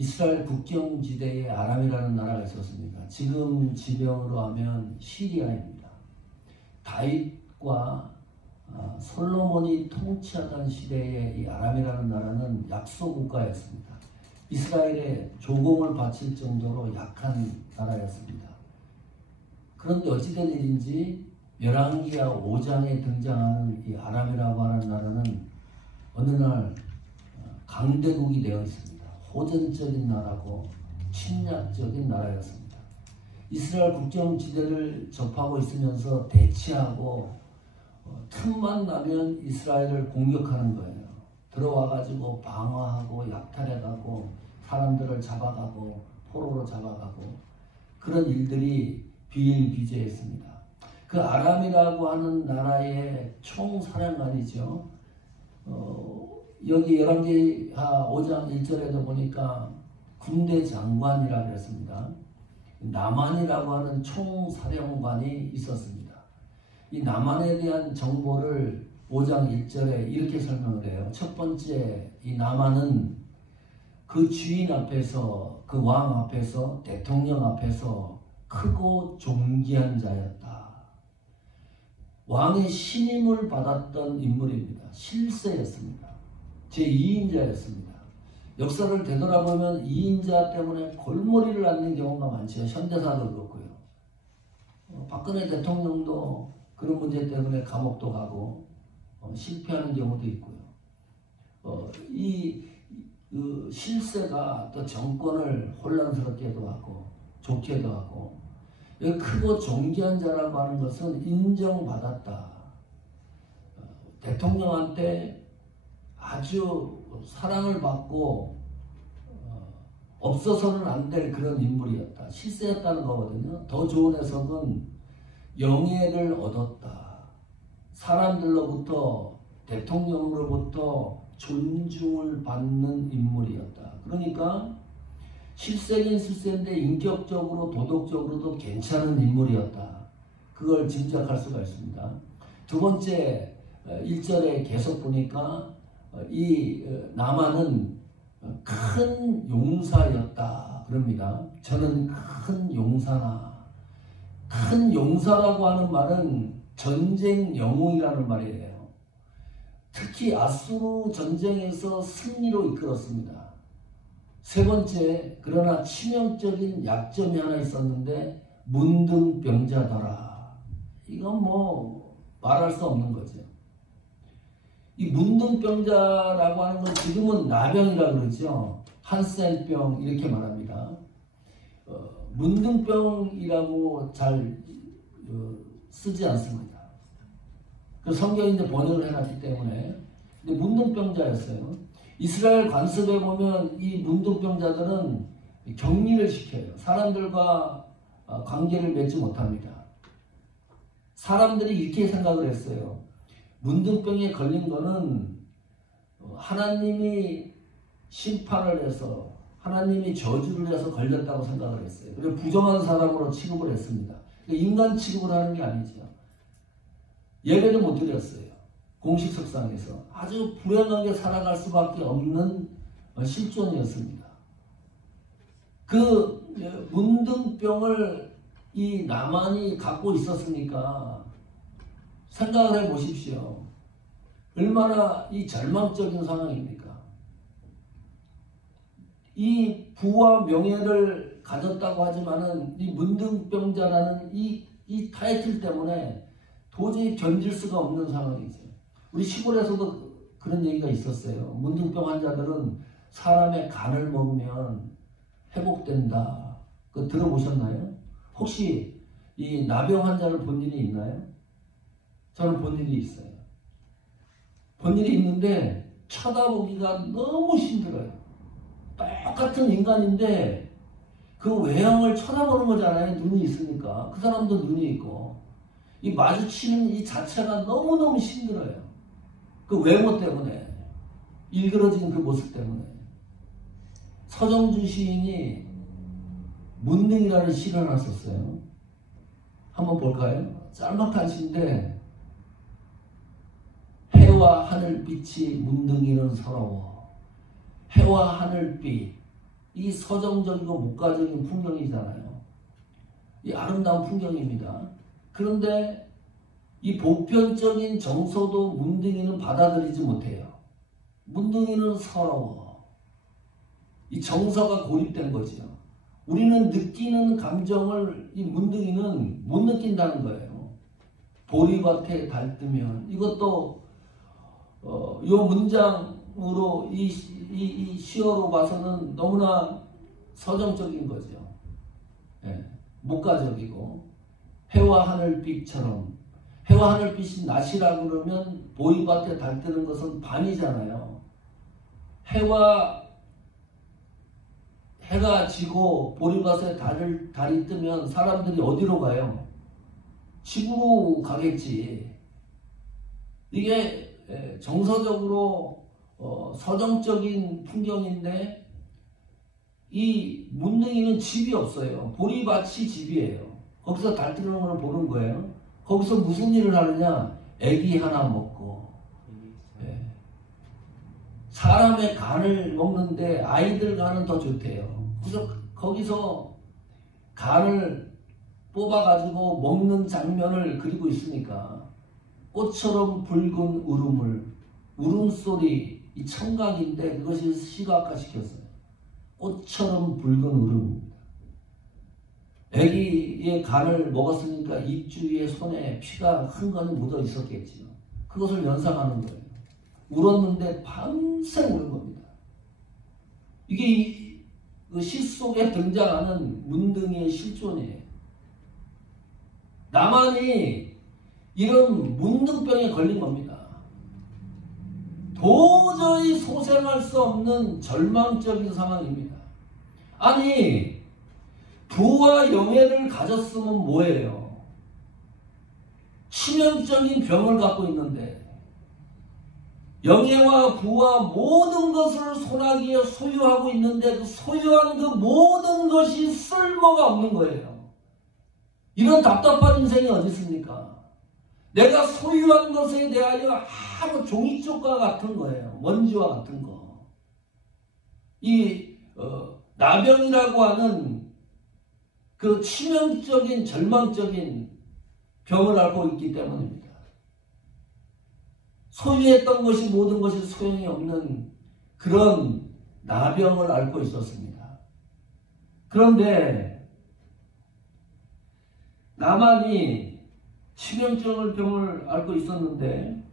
이스라엘 국경지대에 아람이라는 나라가 있었습니다. 지금 지명으로 하면 시리아입니다. 다윗과 솔로몬이 통치하던 시대에 이 아람이라는 나라는 약소국가였습니다. 이스라엘에 조공을 바칠 정도로 약한 나라였습니다. 그런데 어찌된 일인지 열왕기하 5장에 등장하는 이 아람이라고 하는 나라는 어느 날 강대국이 되어 있습니다. 호전적인 나라고 침략적인 나라였습니다. 이스라엘 국경지대를 접하고 있으면서 대치하고 틈만 나면 이스라엘을 공격하는 거예요. 들어와가지고 방어하고 약탈해가고 사람들을 잡아가고 포로로 잡아가고 그런 일들이 비일비재했습니다. 그 아람이라고 하는 나라의 총사령관이죠. 여기 열왕기하 5장 1절에도 보니까 군대 장관이라고 그랬습니다. 나만이라고 하는 총사령관이 있었습니다. 이 나만에 대한 정보를 5장 1절에 이렇게 설명을 해요. 첫 번째, 이 나만은 그 주인 앞에서, 그 왕 앞에서, 대통령 앞에서 크고 존귀한 자였다. 왕의 신임을 받았던 인물입니다. 실세였습니다. 제2인자였습니다. 역사를 되돌아보면 2인자 때문에 골머리를 앓는 경우가 많죠. 현대사도 그렇고요. 박근혜 대통령도 그런 문제 때문에 감옥도 가고 실패하는 경우도 있고요. 그 실세가 또 정권을 혼란스럽게도 하고 좋게도 하고 크고 존귀한 자라고 하는 것은 인정받았다. 대통령한테 아주 사랑을 받고 없어서는 안 될 그런 인물이었다. 실세였다는 거거든요. 더 좋은 해석은 영예를 얻었다. 사람들로부터 대통령으로부터 존중을 받는 인물이었다. 그러니까 실세긴 실세인데 인격적으로 도덕적으로도 괜찮은 인물이었다. 그걸 짐작할 수가 있습니다. 두 번째 1절에 계속 보니까 이 나만은 큰 용사였다 그럽니다. 저는 큰 용사나, 큰 용사라고 하는 말은 전쟁 영웅이라는 말이에요. 특히 아수르 전쟁에서 승리로 이끌었습니다. 세 번째, 그러나 치명적인 약점이 하나 있었는데 문둥병자더라. 이건 뭐 말할 수 없는 거죠. 이 문둥병자라고 하는 건 지금은 나병이라고 그러죠. 한센병 이렇게 말합니다. 문둥병이라고 잘 쓰지 않습니다. 그 성경이 이제 번역을 해놨기 때문에. 근데 문둥병자였어요. 이스라엘 관습에 보면 이 문둥병자들은 격리를 시켜요. 사람들과 관계를 맺지 못합니다. 사람들이 이렇게 생각을 했어요. 문둥병에 걸린 거는 하나님이 심판을 해서 하나님이 저주를 해서 걸렸다고 생각을 했어요. 그리고 부정한 사람으로 취급을 했습니다. 인간 취급을 하는 게 아니죠. 예배도 못 드렸어요. 공식석상에서 아주 불행하게 살아갈 수밖에 없는 실존이었습니다. 그 문둥병을 이 나만이 갖고 있었으니까 생각을 해보십시오. 얼마나 이 절망적인 상황입니까? 이 부와 명예를 가졌다고 하지만은 이 문둥병자라는 이 타이틀 때문에 도저히 견딜 수가 없는 상황이죠. 우리 시골에서도 그런 얘기가 있었어요. 문둥병 환자들은 사람의 간을 먹으면 회복된다. 그거 들어보셨나요? 혹시 이 나병 환자를 본 일이 있나요? 저는 본 일이 있어요. 본 일이 있는데 쳐다보기가 너무 힘들어요. 똑같은 인간인데 그 외형을 쳐다보는 거잖아요. 눈이 있으니까. 그 사람도 눈이 있고. 이 마주치는 이 자체가 너무너무 힘들어요. 그 외모 때문에. 일그러진 그 모습 때문에. 서정주 시인이 문능이라는 시를 하나 썼어요. 한번 볼까요? 짤막한 시인데 해와 하늘빛이 문둥이는 서러워. 해와 하늘빛, 이 서정적이고 목가적인 풍경이잖아요. 이 아름다운 풍경입니다. 그런데 이 보편적인 정서도 문둥이는 받아들이지 못해요. 문둥이는 서러워. 이 정서가 고립된 거죠. 우리는 느끼는 감정을 이 문둥이는 못 느낀다는 거예요. 보리밭에 달뜨면 이것도 요 문장으로 이 시어로 봐서는 너무나 서정적인 거죠. 예, 목가적이고 해와 하늘빛처럼 해와 하늘빛이 낮이라 그러면 보리밭에 달뜨는 것은 밤이잖아요. 해가 지고 보리밭에 달이 뜨면 사람들이 어디로 가요? 집으로 가겠지. 이게 정서적으로 서정적인 풍경인데 이 문둥이는 집이 없어요. 보리밭이 집이에요. 거기서 달 뜨는 걸 보는 거예요. 거기서 무슨 일을 하느냐? 애기 하나 먹고 사람의 간을 먹는데 아이들 간은 더 좋대요. 그래서 거기서 간을 뽑아가지고 먹는 장면을 그리고 있으니까 꽃처럼 붉은 울음소리, 이 청각인데 그것이 시각화시켰어요. 꽃처럼 붉은 울음입니다. 아기의 간을 먹었으니까 입주위에 손에 피가 흥건히 묻어 있었겠지요. 그것을 연상하는 거예요. 울었는데 밤새 우는 겁니다. 이게 그 시 속에 등장하는 문둥이의 실존이에요. 나만이 이런 문둥병에 걸린 겁니다. 도저히 소생할 수 없는 절망적인 상황입니다. 아니, 부와 영예를 가졌으면 뭐예요? 치명적인 병을 갖고 있는데 영예와 부와 모든 것을 손아귀에 소유하고 있는데 그 소유한 그 모든 것이 쓸모가 없는 거예요. 이런 답답한 인생이 어디 있습니까? 내가 소유한 것에 대하여 아무 종이쪽과 같은 거예요. 먼지와 같은 거. 이 나병이라고 하는 그 치명적인 절망적인 병을 앓고 있기 때문입니다. 소유했던 것이 모든 것이 소용이 없는 그런 나병을 앓고 있었습니다. 그런데 나만이 치명적인 병을 앓고 있었는데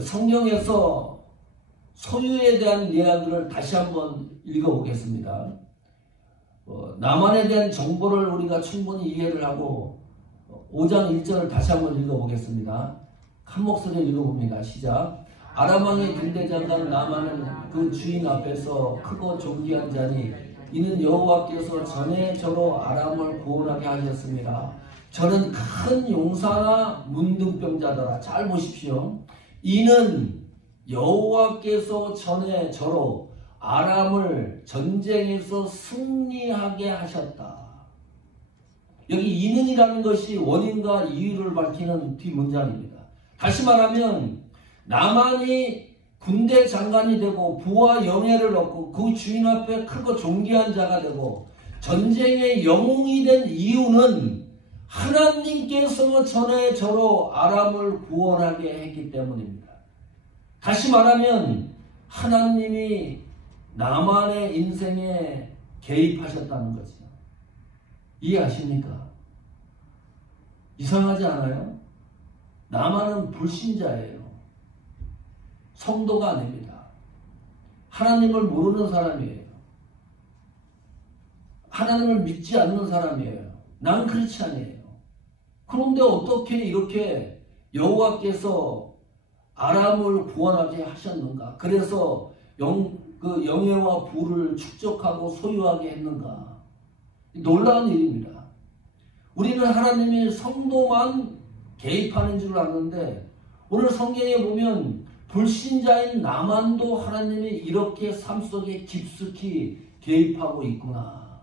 성경에서 소유에 대한 이야기를 다시 한번 읽어보겠습니다. 나만에 대한 정보를 우리가 충분히 이해를 하고 5장 1절을 다시 한번 읽어보겠습니다. 한 목소리로 읽어봅니다. 시작. 아람 왕의 군대장관 나만은 그 주인 앞에서 크고 존귀한 자니 이는 여호와께서 전에 저로 아람을 구원하게 하셨습니다. 저는 큰 용사나 문둥병자더라. 잘 보십시오. 이는 여호와께서 전에 저로 아람을 전쟁에서 승리하게 하셨다. 여기 이는이라는 것이 원인과 이유를 밝히는 뒷문장입니다. 다시 말하면 나만이 군대 장관이 되고 부와 영예를 얻고 그 주인 앞에 크고 존귀한 자가 되고 전쟁의 영웅이 된 이유는 하나님께서 전에 저로 아람을 구원하게 했기 때문입니다. 다시 말하면 하나님이 나만의 인생에 개입하셨다는 거죠. 이해하십니까? 이상하지 않아요? 나만은 불신자예요. 성도가 아닙니다. 하나님을 모르는 사람이에요. 하나님을 믿지 않는 사람이에요. 난 그렇지 않아요. 그런데 어떻게 이렇게 여호와께서 아람을 구원하게 하셨는가? 그래서 영예와 부를 축적하고 소유하게 했는가? 놀라운 일입니다. 우리는 하나님이 성도만 개입하는 줄 아는데 오늘 성경에 보면 불신자인 나만도 하나님이 이렇게 삶 속에 깊숙이 개입하고 있구나.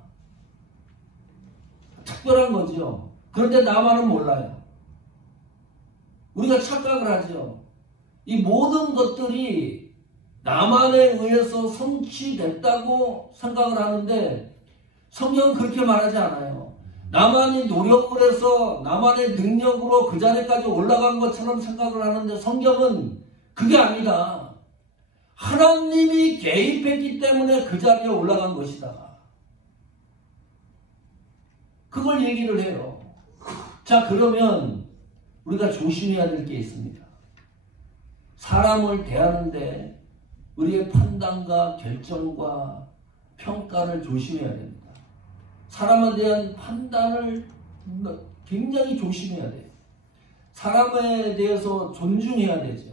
특별한 거죠. 그런데 나만은 몰라요. 우리가 착각을 하죠. 이 모든 것들이 나만에 의해서 성취됐다고 생각을 하는데 성경은 그렇게 말하지 않아요. 나만이 노력을 해서 나만의 능력으로 그 자리까지 올라간 것처럼 생각을 하는데 성경은 그게 아니다. 하나님이 개입했기 때문에 그 자리에 올라간 것이다. 그걸 얘기를 해요. 자, 그러면 우리가 조심해야 될 게 있습니다. 사람을 대하는데 우리의 판단과 결정과 평가를 조심해야 됩니다. 사람에 대한 판단을 굉장히 조심해야 돼요. 사람에 대해서 존중해야 되죠.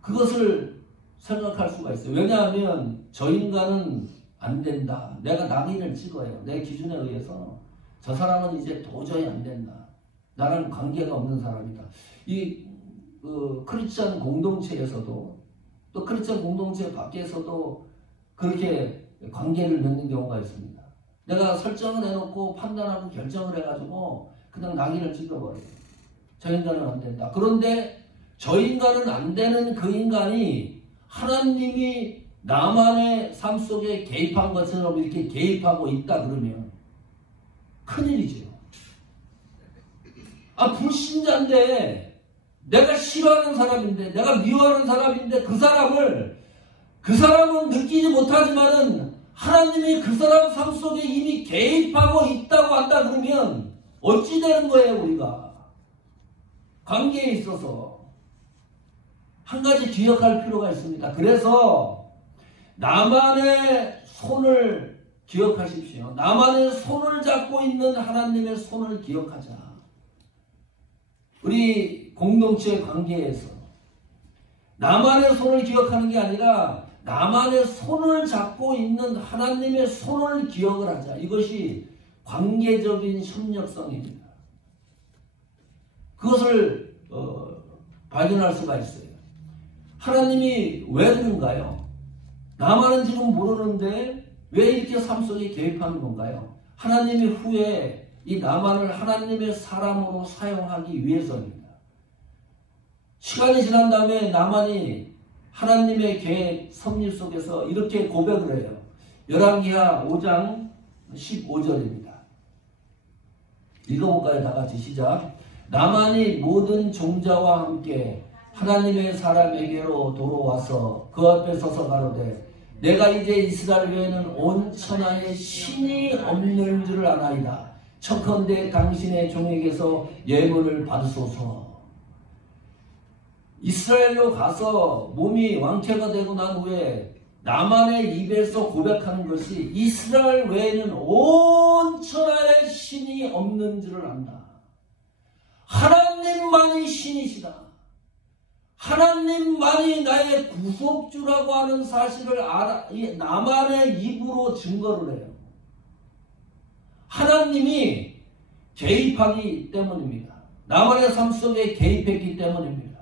그것을 생각할 수가 있어요. 왜냐하면 저 인간은 안 된다. 내가 낙인을 찍어요. 내 기준에 의해서 저 사람은 이제 도저히 안 된다. 나랑 관계가 없는 사람이다. 이 크리스찬 공동체에서도 또 크리스찬 공동체 밖에서도 그렇게 관계를 맺는 경우가 있습니다. 내가 설정을 해놓고 판단하고 결정을 해가지고 그냥 낙인을 찍어버려요. 저 인간은 안 된다. 그런데 저 인간은 안 되는 그 인간이 하나님이 나만의 삶 속에 개입한 것처럼 이렇게 개입하고 있다 그러면 큰일이죠. 불신자인데 내가 싫어하는 사람인데 내가 미워하는 사람인데 그 사람은 느끼지 못하지만은 하나님이 그 사람 삶 속에 이미 개입하고 있다고 한다 그러면 어찌 되는 거예요? 우리가 관계에 있어서 한 가지 기억할 필요가 있습니다. 그래서 나만의 손을 기억하십시오. 나만의 손을 잡고 있는 하나님의 손을 기억하자. 우리 공동체 관계에서 나만의 손을 기억하는 게 아니라 나만의 손을 잡고 있는 하나님의 손을 기억을 하자. 이것이 관계적인 협력성입니다. 그것을 발견할 수가 있어요. 하나님이 왜 그런가요? 나만은 지금 모르는데 왜 이렇게 삶 속에 개입하는 건가요? 하나님이 후에 이 나만을 하나님의 사람으로 사용하기 위해서입니다. 시간이 지난 다음에 나만이 하나님의 계획 섭리 속에서 이렇게 고백을 해요. 열왕기하 5장 15절입니다. 읽어볼까요? 다 같이 시작. 나만이 모든 종자와 함께 하나님의 사람에게로 돌아와서 그 앞에 서서 가로되 내가 이제 이스라엘 외에는 온 천하에 신이 없는 줄을 아나이다. 청컨대 당신의 종에게서 예물을 받으소서. 이스라엘로 가서 몸이 왕쾌가 되고 난 후에 나만의 입에서 고백하는 것이 이스라엘 외에는 온 천하에 신이 없는 줄을 안다. 하나님만이 신이시다. 하나님만이 나의 구속주라고 하는 사실을 나만의 입으로 증거를 해요. 하나님이 개입하기 때문입니다. 나만의 삶 속에 개입했기 때문입니다.